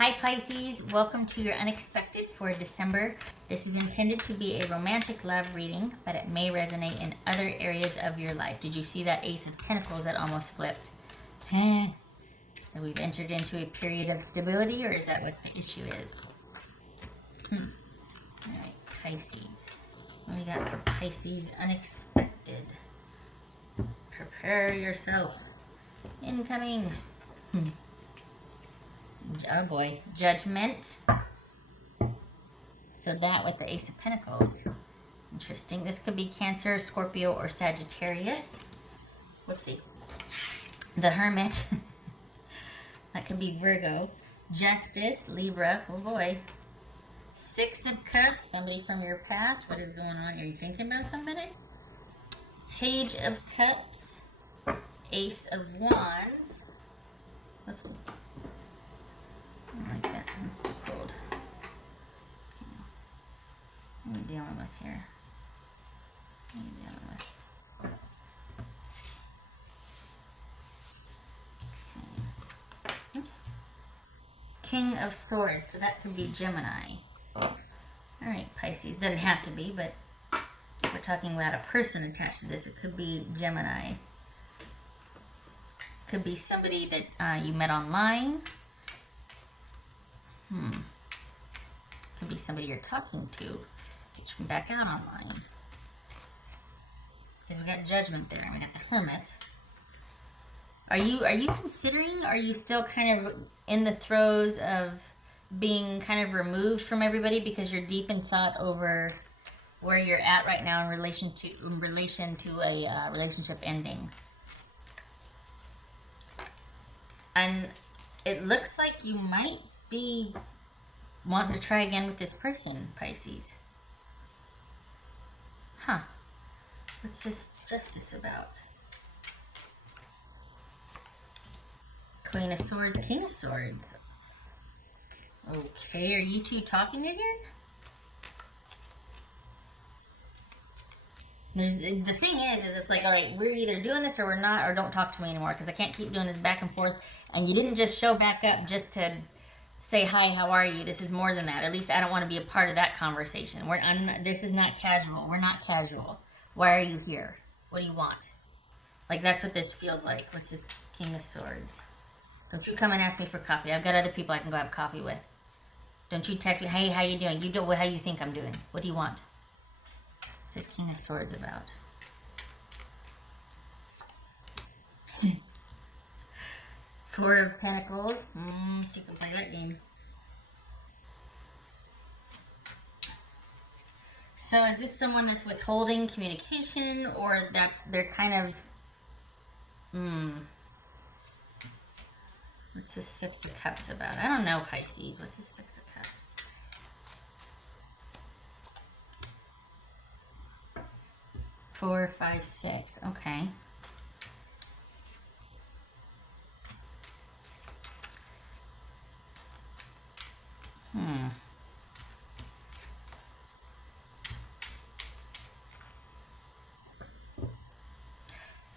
Hi Pisces, welcome to your unexpected for December. This is intended to be a romantic love reading, but it may resonate in other areas of your life. Did you see that Ace of Pentacles that almost flipped? So we've entered into a period of stability, or is that what the issue is? Alright, Pisces. What we got for Pisces unexpected? Prepare yourself. Incoming. Oh boy, Judgment. So that with the Ace of Pentacles. Interesting. This could be Cancer, Scorpio, or Sagittarius. Whoopsie. The Hermit. That could be Virgo. Justice, Libra. Oh boy. Six of Cups. Somebody from your past. What is going on? Are you thinking about somebody? Page of Cups. Ace of Wands. Whoopsie. I like that. That's too cold. What are we dealing with here? What are we dealing with? Okay. Oops. King of Swords. So that could be Gemini. Alright, Pisces. Doesn't have to be, but if we're talking about a person attached to this, it could be Gemini. Could be somebody that you met online. Could be somebody you're talking to. Get you back out online. Because we got Judgment there. We got the Hermit. Are you considering? Are you still kind of in the throes of being kind of removed from everybody because you're deep in thought over where you're at right now in relation to a relationship ending? And it looks like you might be wanting to try again with this person, Pisces. What's this Justice about? Queen of Swords, King of Swords. Okay, are you two talking again? The thing is it's like, all right, we're either doing this or we're not, or don't talk to me anymore, because I can't keep doing this back and forth. And you didn't just show back up just to say, hi, how are you? This is more than that. At least I don't want to be a part of that conversation. This is not casual. We're not casual. Why are you here? What do you want? Like, that's what this feels like. What's this King of Swords? Don't you come and ask me for coffee. I've got other people I can go have coffee with. Don't you text me, hey, how you doing? You do how you think I'm doing. What do you want? What's this King of Swords about? Four of Pentacles. You can play that game. So is this someone that's withholding communication, or they're kind of, what's this Six of Cups about? I don't know, Pisces. What's this Six of Cups? Four, five, six. Okay.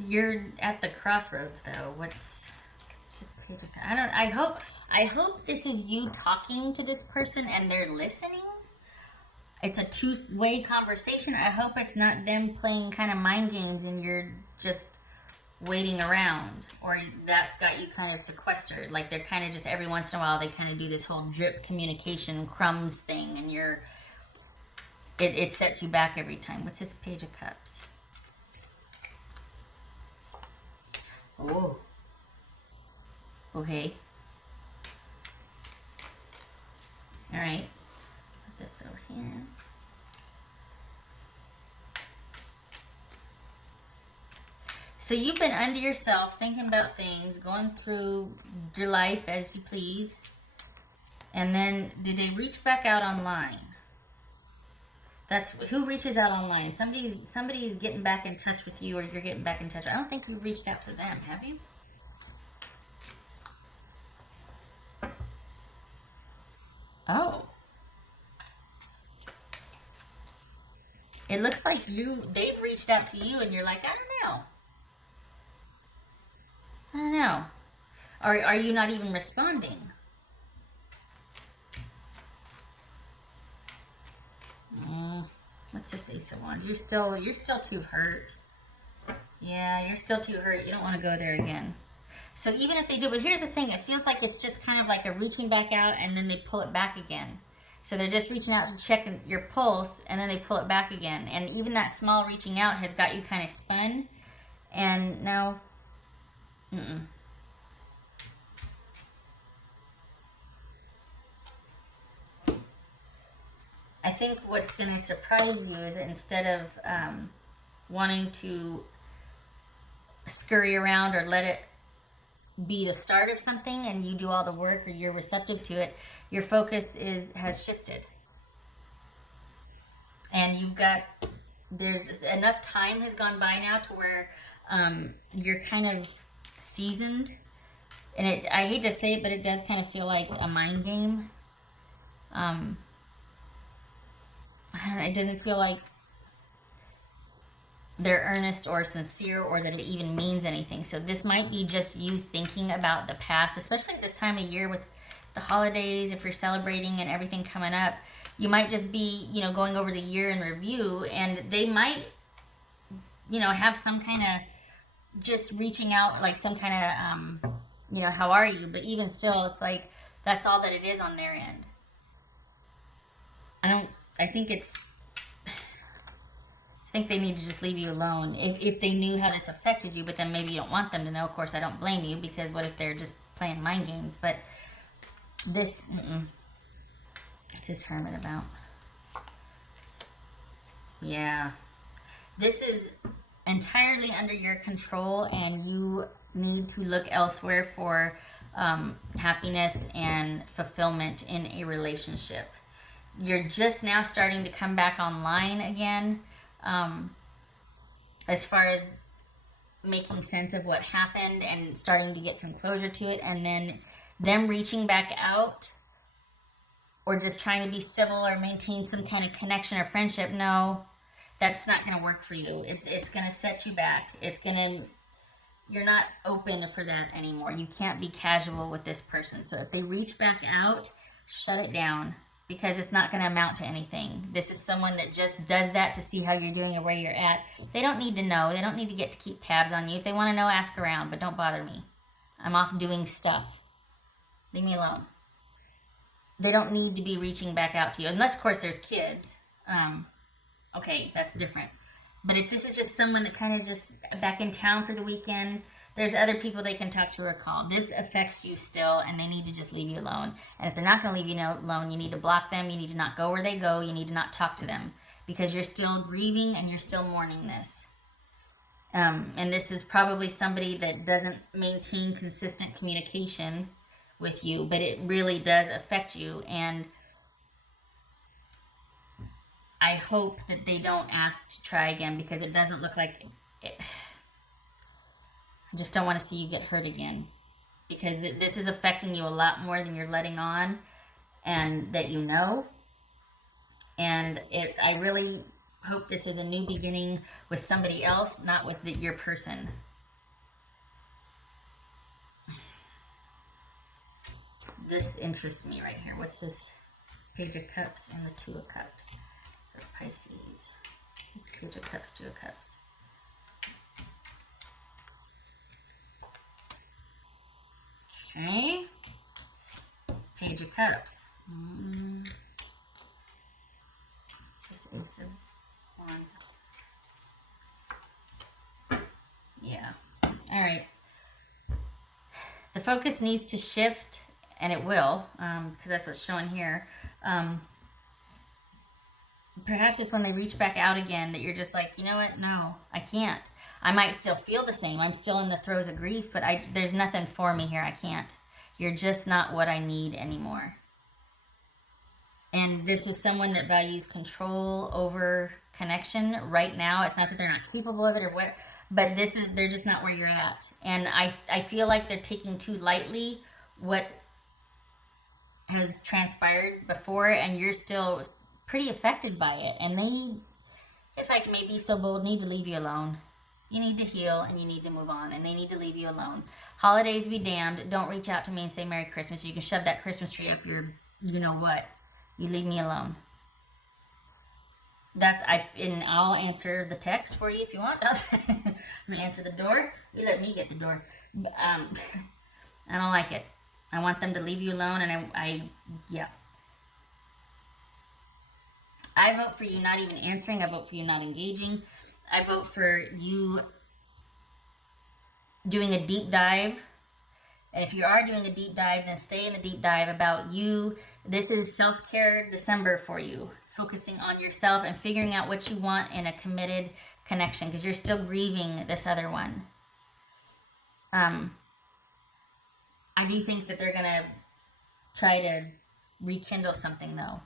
You're at the crossroads, though. What's this page of? I hope this is you talking to this person and they're listening. It's a two-way conversation. I hope it's not them playing kind of mind games and you're just waiting around, or that's got you kind of sequestered. Like, they're kind of just every once in a while they kind of do this whole drip communication crumbs thing, and it sets you back every time. What's this Page of Cups? Oh. Okay. All right. Put this over here. So you've been under yourself, thinking about things, going through your life as you please. And then, did they reach back out online? That's who reaches out online. Somebody's getting back in touch with you, or you're getting back in touch. I don't think you've reached out to them, have you? Oh. It looks like they've reached out to you and you're like, I don't know. I don't know. Or are you not even responding? What's this Ace of Wands? You're still too hurt. Yeah, you're still too hurt. You don't want to go there again. So even if they do, but here's the thing, it feels like it's just kind of like a reaching back out and then they pull it back again. So they're just reaching out to check your pulse and then they pull it back again. And even that small reaching out has got you kind of spun. And no, I think what's going to surprise you is that instead of wanting to scurry around or let it be the start of something and you do all the work or you're receptive to it, your focus has shifted. And there's enough time has gone by now to where you're kind of seasoned. And I hate to say it, but it does kind of feel like a mind game. I don't know, it doesn't feel like they're earnest or sincere or that it even means anything. So this might be just you thinking about the past, especially this time of year with the holidays, if you're celebrating and everything coming up. You might just be, going over the year in review, and they might, have some kind of just reaching out, like some kind of, how are you? But even still, it's like that's all that it is on their end. I think they need to just leave you alone if they knew how this affected you, but then maybe you don't want them to know. Of course, I don't blame you, because what if they're just playing mind games? But this, what's this Hermit about? Yeah. This is entirely under your control, and you need to look elsewhere for happiness and fulfillment in a relationship. You're just now starting to come back online again, as far as making sense of what happened and starting to get some closure to it, and then them reaching back out or just trying to be civil or maintain some kind of connection or friendship. No, that's not going to work for you. It's going to set you back. You're not open for that anymore. You can't be casual with this person. So if they reach back out, shut it down, because it's not going to amount to anything. This is someone that just does that to see how you're doing or where you're at. They don't need to know. They don't need to get to keep tabs on you. If they want to know, ask around, but don't bother me. I'm off doing stuff. Leave me alone. They don't need to be reaching back out to you, unless, of course, there's kids. Okay, that's different. But if this is just someone that kind of just back in town for the weekend, there's other people they can talk to or call. This affects you still, and they need to just leave you alone. And if they're not going to leave you alone, you need to block them. You need to not go where they go. You need to not talk to them, because you're still grieving and you're still mourning this. And this is probably somebody that doesn't maintain consistent communication with you, but it really does affect you. And I hope that they don't ask to try again, because it doesn't look like it. I just don't want to see you get hurt again, because this is affecting you a lot more than you're letting on, and that you know. And I really hope this is a new beginning with somebody else, not with your person. This interests me right here. What's this? Page of Cups and the Two of Cups for Pisces. This is Page of Cups, Two of Cups. Okay. Page of Cups. This is Ace of Wands. Yeah. All right. The focus needs to shift, and it will, because that's what's showing here. Perhaps it's when they reach back out again that you're just like, you know what? No, I can't. I might still feel the same. I'm still in the throes of grief, but there's nothing for me here. I can't. You're just not what I need anymore. And this is someone that values control over connection right now. It's not that they're not capable of it or what, but they're just not where you're at. And I feel like they're taking too lightly what has transpired before, and you're still pretty affected by it. And they, if I may be so bold, need to leave you alone. You need to heal, and you need to move on, and they need to leave you alone. Holidays be damned. Don't reach out to me and say Merry Christmas. You can shove that Christmas tree up your, you know what. You leave me alone. and I'll answer the text for you if you want. I'm gonna answer the door. You let me get the door. I don't like it. I want them to leave you alone, and yeah. I vote for you not even answering. I vote for you not engaging. I vote for you doing a deep dive. And if you are doing a deep dive, then stay in the deep dive about you. This is self-care December for you. Focusing on yourself and figuring out what you want in a committed connection, because you're still grieving this other one. I do think that they're going to try to rekindle something, though.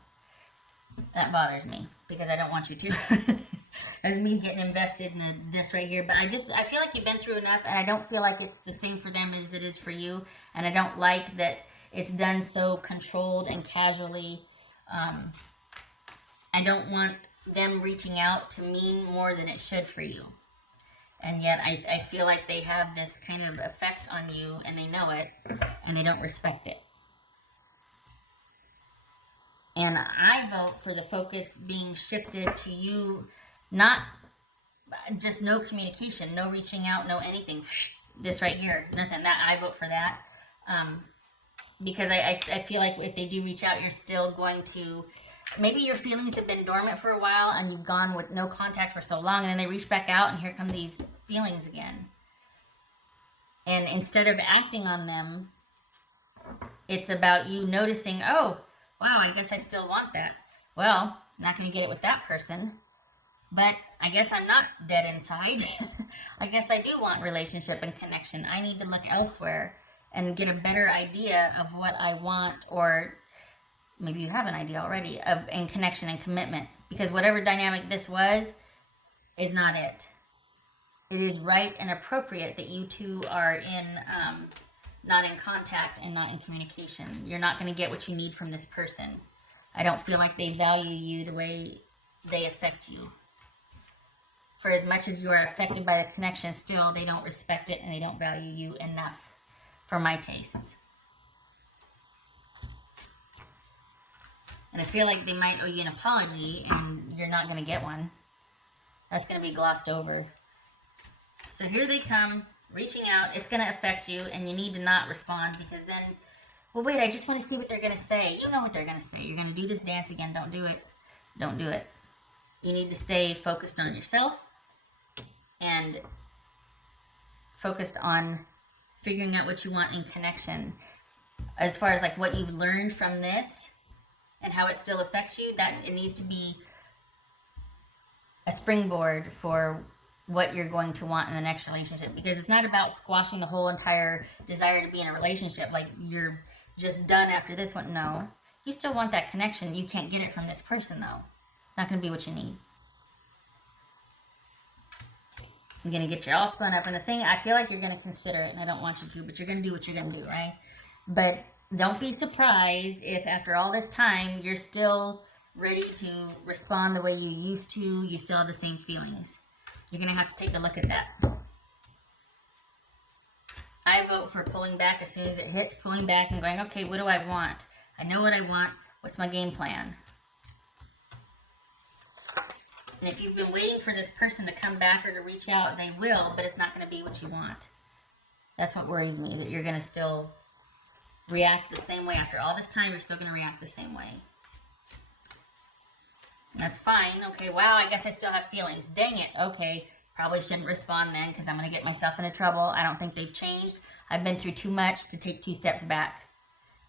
That bothers me, because I don't want you to. That's me getting invested in this right here. But I feel like you've been through enough, and I don't feel like it's the same for them as it is for you. And I don't like that it's done so controlled and casually. I don't want them reaching out to mean more than it should for you. And yet I feel like they have this kind of effect on you, and they know it, and they don't respect it. And I vote for the focus being shifted to you, not just no communication, no reaching out, no anything. This right here, nothing. That I vote for that. Because I feel like if they do reach out, you're still going to, maybe your feelings have been dormant for a while and you've gone with no contact for so long, and then they reach back out and here come these feelings again. And instead of acting on them, it's about you noticing, oh, wow, I guess I still want that. Well, not going to get it with that person, but I guess I'm not dead inside. I guess I do want relationship and connection. I need to look elsewhere and get a better idea of what I want, or maybe you have an idea already, in connection and commitment. Because whatever dynamic this was is not it. It is right and appropriate that you two are in not in contact and not in communication. You're not going to get what you need from this person. I don't feel like they value you the way they affect you. For as much as you are affected by the connection, still they don't respect it and they don't value you enough for my tastes. And I feel like they might owe you an apology, and you're not going to get one. That's going to be glossed over. So here they come, reaching out. It's going to affect you, and you need to not respond, because then, well, wait, I just want to see what they're going to say. You know what they're going to say. You're going to do this dance again. Don't do it. Don't do it. You need to stay focused on yourself and focused on figuring out what you want in connection. As far as like what you've learned from this and how it still affects you, that it needs to be a springboard for what you're going to want in the next relationship. Because it's not about squashing the whole entire desire to be in a relationship, like you're just done after this one. No, you still want that connection. You can't get it from this person, though. It's not going to be what you need. I'm going to get you all spun up in a thing. I feel like you're going to consider it, and I don't want you to, but you're going to do what you're going to do, right? But don't be surprised if after all this time, you're still ready to respond the way you used to. You still have the same feelings. You're going to have to take a look at that. I vote for pulling back as soon as it hits, pulling back and going, okay, what do I want? I know what I want. What's my game plan? And if you've been waiting for this person to come back or to reach out, they will, but it's not going to be what you want. That's what worries me, is that you're going to still react the same way. After all this time, you're still going to react the same way. That's fine. Okay, wow, I guess I still have feelings. Dang it. Okay, probably shouldn't respond then, because I'm going to get myself into trouble. I don't think they've changed. I've been through too much to take 2 steps back.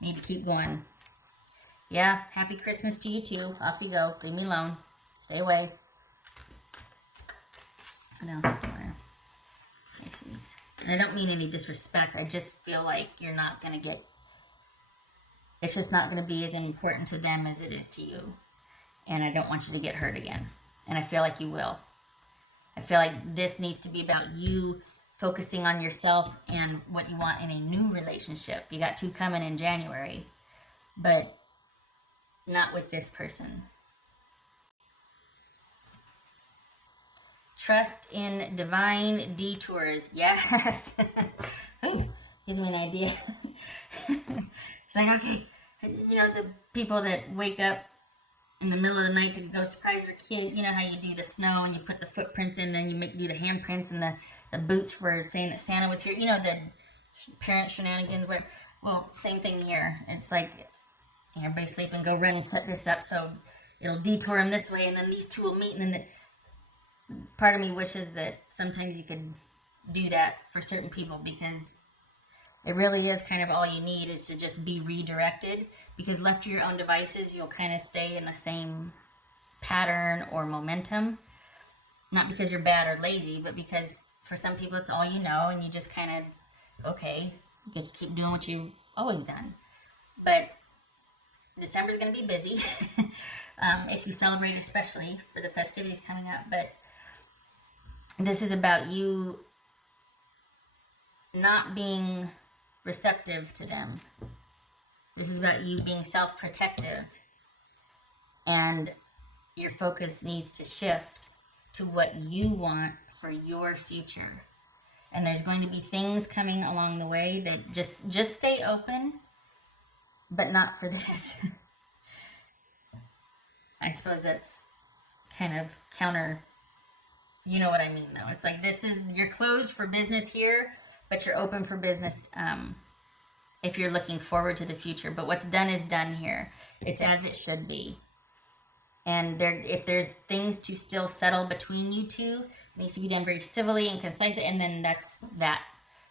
Need to keep going. Yeah, happy Christmas to you too. Off you go. Leave me alone. Stay away. What else do I see? And I don't mean any disrespect. I just feel like you're not going to get... It's just not going to be as important to them as it is to you. And I don't want you to get hurt again. And I feel like you will. I feel like this needs to be about you focusing on yourself and what you want in a new relationship. You got 2 coming in January. But not with this person. Trust in divine detours. Yes. Ooh, gives me an idea. It's like, okay, you know, the people that wake up in the middle of the night to go surprise their kid. You know how you do the snow and you put the footprints in, then you do the handprints and the boots for saying that Santa was here. You know, the parent shenanigans. Well, same thing here. It's like everybody sleep and go run and set this up so it'll detour them this way, and then these two will meet. And then part of me wishes that sometimes you could do that for certain people, because it really is kind of all you need is to just be redirected, because left to your own devices, you'll kind of stay in the same pattern or momentum. Not because you're bad or lazy, but because for some people it's all you know, and you just kind of, okay, you just keep doing what you've always done. But December's going to be busy, if you celebrate, especially for the festivities coming up. But this is about you not being receptive to them. This is about you being self-protective, and your focus needs to shift to what you want for your future. And there's going to be things coming along the way that just stay open, but not for this. I suppose that's kind of counter, you know what I mean though. It's like, this is, you're closed for business here, but you're open for business if you're looking forward to the future. But what's done is done here. It's as it should be. And if there's things to still settle between you two, it needs to be done very civilly and concisely, and then that's that.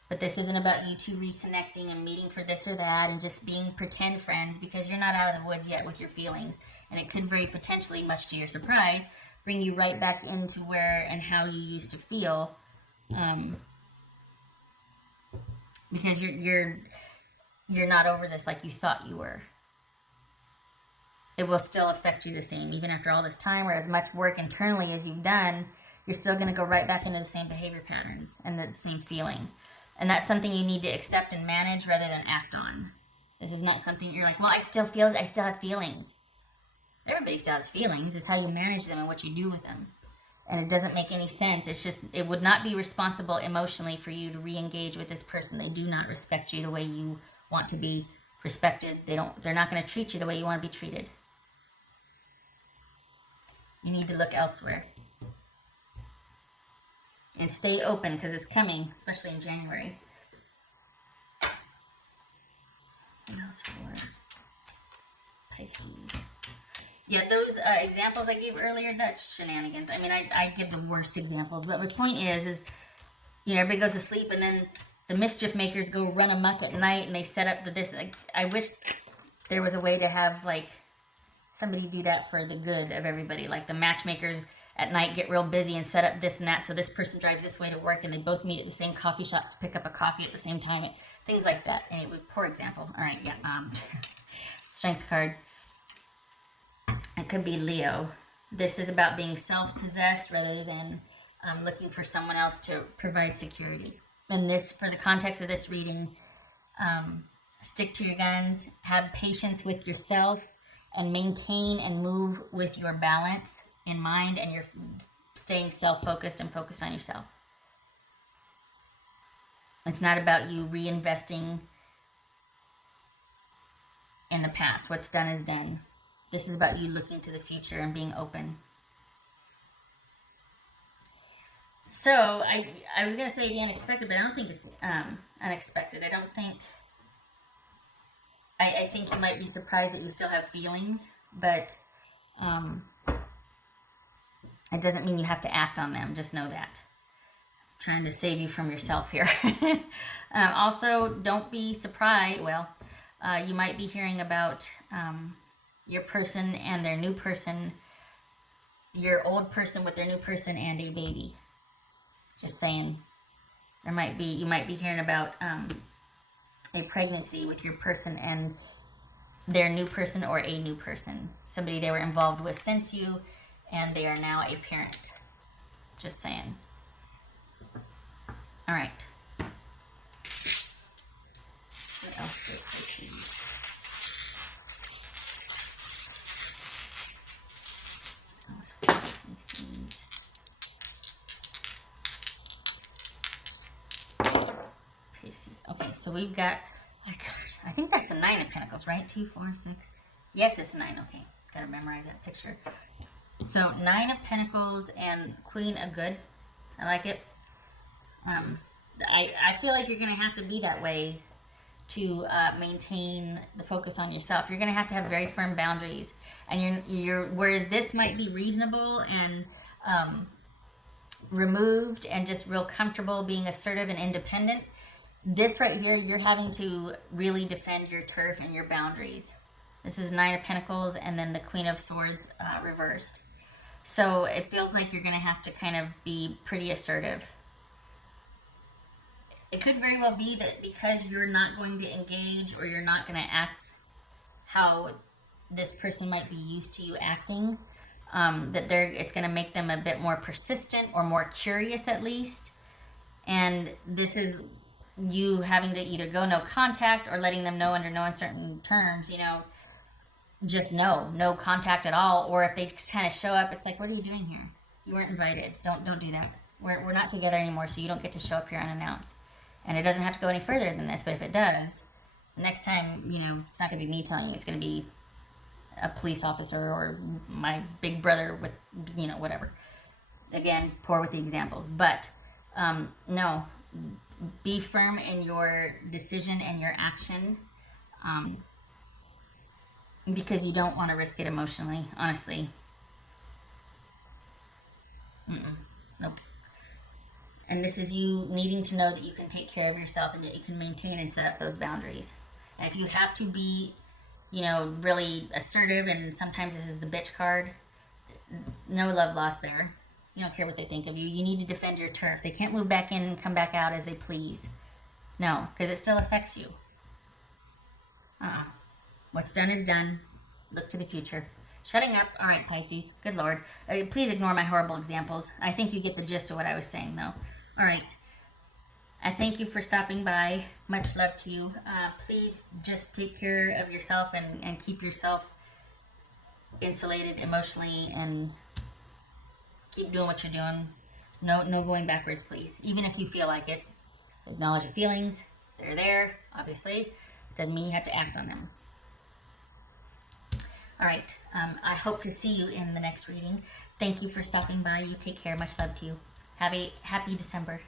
But this isn't about you two reconnecting and meeting for this or that and just being pretend friends, because you're not out of the woods yet with your feelings. And it could very potentially, much to your surprise, bring you right back into where and how you used to feel. Because you're not over this like you thought you were. It will still affect you the same, even after all this time, or as much work internally as you've done, you're still going to go right back into the same behavior patterns and the same feeling. And that's something you need to accept and manage rather than act on. This is not something you're like, well, I still have feelings. Everybody still has feelings. It's how you manage them and what you do with them. And it doesn't make any sense. It's just, it would not be responsible emotionally for you to re-engage with this person. They do not respect you the way you want to be respected. They're not going to treat you the way you want to be treated. You need to look elsewhere. And stay open, because it's coming, especially in January. What else for Pisces? Yeah, those examples I gave earlier, that's shenanigans. I mean, I give the worst examples, but my point is, you know, everybody goes to sleep, and then the mischief makers go run amok at night, and they set up this. Like, I wish there was a way to have, like, somebody do that for the good of everybody. Like, the matchmakers at night get real busy and set up this and that, so this person drives this way to work, and they both meet at the same coffee shop to pick up a coffee at the same time. Things like that. Anyway, poor example. All right, yeah. Strength card. It could be Leo. This is about being self-possessed rather than looking for someone else to provide security. And this, for the context of this reading, stick to your guns, have patience with yourself, and maintain and move with your balance in mind, and you're staying self-focused and focused on yourself. It's not about you reinvesting in the past. What's done is done. This is about you looking to the future and being open. So, I was going to say the unexpected, but I don't think it's unexpected. I think you might be surprised that you still have feelings, but it doesn't mean you have to act on them. Just know that. I'm trying to save you from yourself here. Also, don't be surprised. Well, you might be hearing about your person and their new person, your old person with their new person and a baby. Just saying. You might be hearing about a pregnancy with your person and their new person, or a new person. Somebody they were involved with since you, and they are now a parent. Just saying. All right. What else do I see? Pisces. Okay, so we've got, oh gosh, I think that's a 9 of Pentacles, right? 2, 4, 6. Yes, it's 9. Okay, Gotta memorize that picture. So 9 of Pentacles and Queen of Good. I like it. I feel like you're going to have to be that way to maintain the focus on yourself. You're going to have very firm boundaries. And you're whereas this might be reasonable and removed and just real comfortable being assertive and independent, this right here, you're having to really defend your turf and your boundaries. This is 9 of Pentacles and then the Queen of Swords reversed. So it feels like you're going to have to kind of be pretty assertive. It could very well be that because you're not going to engage or you're not going to act how this person might be used to you acting, that it's going to make them a bit more persistent or more curious at least. And this is you having to either go no contact or letting them know under no uncertain terms, just no contact at all. Or if they just kind of show up, it's like, what are you doing here? You weren't invited. Don't do that. We're not together anymore, so you don't get to show up here unannounced. And it doesn't have to go any further than this, but if it does, next time, it's not going to be me telling you. It's going to be a police officer or my big brother with, whatever. Again, poor with the examples. But, no, be firm in your decision and your action, because you don't want to risk it emotionally, honestly. Nope. And this is you needing to know that you can take care of yourself and that you can maintain and set up those boundaries. And if you have to be, really assertive, and sometimes this is the bitch card, no love lost there. You don't care what they think of you. You need to defend your turf. They can't move back in and come back out as they please. No, because it still affects you. What's done is done. Look to the future. Shutting up. All right, Pisces. Good Lord. Please ignore my horrible examples. I think you get the gist of what I was saying, though. All right. I thank you for stopping by. Much love to you. Please just take care of yourself and keep yourself insulated emotionally and keep doing what you're doing. No going backwards, please. Even if you feel like it. Acknowledge your feelings. They're there, obviously. Doesn't mean you have to act on them. All right. I hope to see you in the next reading. Thank you for stopping by. You take care. Much love to you. Have a happy December.